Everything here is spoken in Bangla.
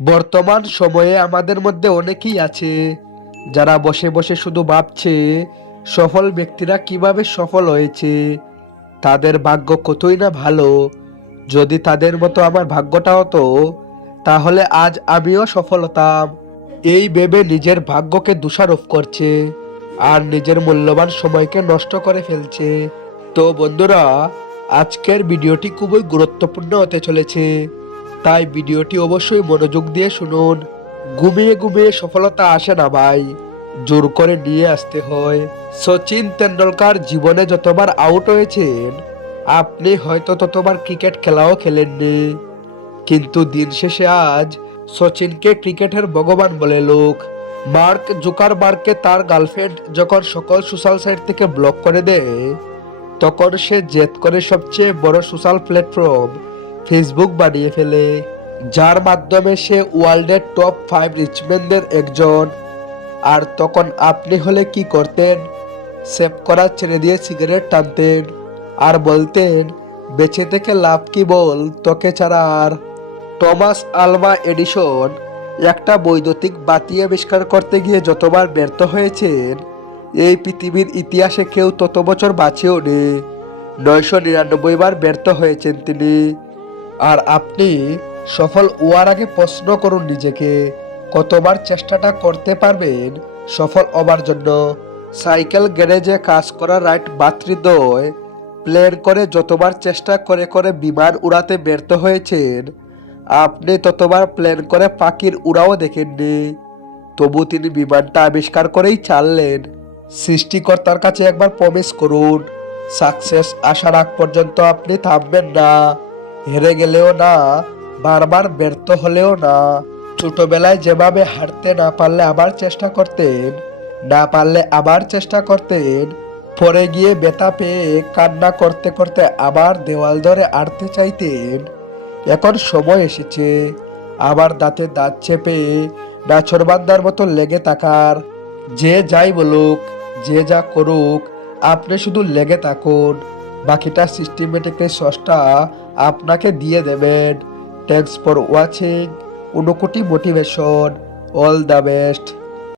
বর্তমান সময়ে আমাদের মধ্যে অনেকেই আছে যারা বসে বসে শুধু ভাবছে সফল ব্যক্তিরা কীভাবে সফল হয়েছে, তাদের ভাগ্য কতই না ভালো। যদি তাদের মতো আমার ভাগ্যটা হতো, তাহলে আজ আমিও সফল হতাম। এই ভেবে নিজের ভাগ্যকে দোষারোপ করছে আর নিজের মূল্যবান সময়কে নষ্ট করে ফেলছে। তো বন্ধুরা, আজকের ভিডিওটি খুবই গুরুত্বপূর্ণ হতে চলেছে। তাই ভিডিওটি অবশ্যই মনোযোগ দিয়ে শুনুন। ঘুমিয়ে ঘুমিয়ে সফলতা আসে না ভাই। জোর করে নিয়ে আসতে হয়। সচিন তেন্ডুলকার জীবনে যতবার আউট হয়েছেন, আপনি হয়তো ততবার ক্রিকেট খেলাও খেলেননি। কিন্তু দিন শেষে আজ সচিনকে ক্রিকেটের ভগবান বলে লোক। মার্ক জুকার জুকারবার্গকে তার গার্লফ্রেন্ড যখন সকল সোশ্যাল সাইট থেকে ব্লক করে দেয়, তখন সে জেদ করে সবচেয়ে বড় সোশ্যাল প্ল্যাটফর্ম ফেসবুক বানিয়ে ফেলে, যার মাধ্যমে সে ওয়ার্ল্ডের টপ ফাইভ রিচম্যানদের একজন। আর তখন আপনি হলে কি করতেন? সেভ করা ছেড়ে দিয়ে সিগারেট টানতেন। আর বলতেন, বেঁচে থেকে লাভ কি বল? তোকে ছাড়া আর টমাস আলমা এডিসন একটা বৈদ্যুতিক বাতি আবিষ্কার করতে গিয়ে যতবার ব্যর্থ হয়েছেন, এই পৃথিবীর ইতিহাসে কেউ তত বছর বাঁচেও নি নয়শো নিরানব্বই বার ব্যর্থ হয়েছেন তিনি। আর আপনি সফল হওয়ার আগে প্রশ্ন করুন নিজেকে, কতবার চেষ্টাটা করতে পারবেন সফল হবার জন্য? সাইকেল গ্যারেজে কাজ করা রাইট বাতৃদ্বয় প্লেন করে যতবার চেষ্টা করে করে বিমান উড়াতে ব্যর্থ হয়েছেন, আপনি ততবার প্লেন করে পাখির উড়াও দেখেননি। তবু তিনি বিমানটা আবিষ্কার করেই চাললেন সৃষ্টিকর্তার কাছে একবার প্রমিস করুন। সাকসেস আসার আগ পর্যন্ত আপনি থামবেন না। হেরে গেলেও না, বারবার ব্যর্থ হলেও না। ছোটবেলায় যেভাবে হাঁটতে না পারলে আবার চেষ্টা করতেন, না পারলে আবার চেষ্টা করতেন, পরে গিয়ে বেতা পেয়ে কান্না করতে করতে আবার দেওয়াল ধরে আড়তে চাইতেন। এখন সময় এসেছে, আবার দাঁতে দাঁত চেপে নাছরবান্দার মতো লেগে থাকার। যে যাই বলুক, যে যা করুক, আপনি শুধু লেগে থাকুন। বাকিটা সিস্টেমেটিকলি সসটা আপনাকে দিয়ে দেবেন। Thanks for watching Unakoti motivation all the best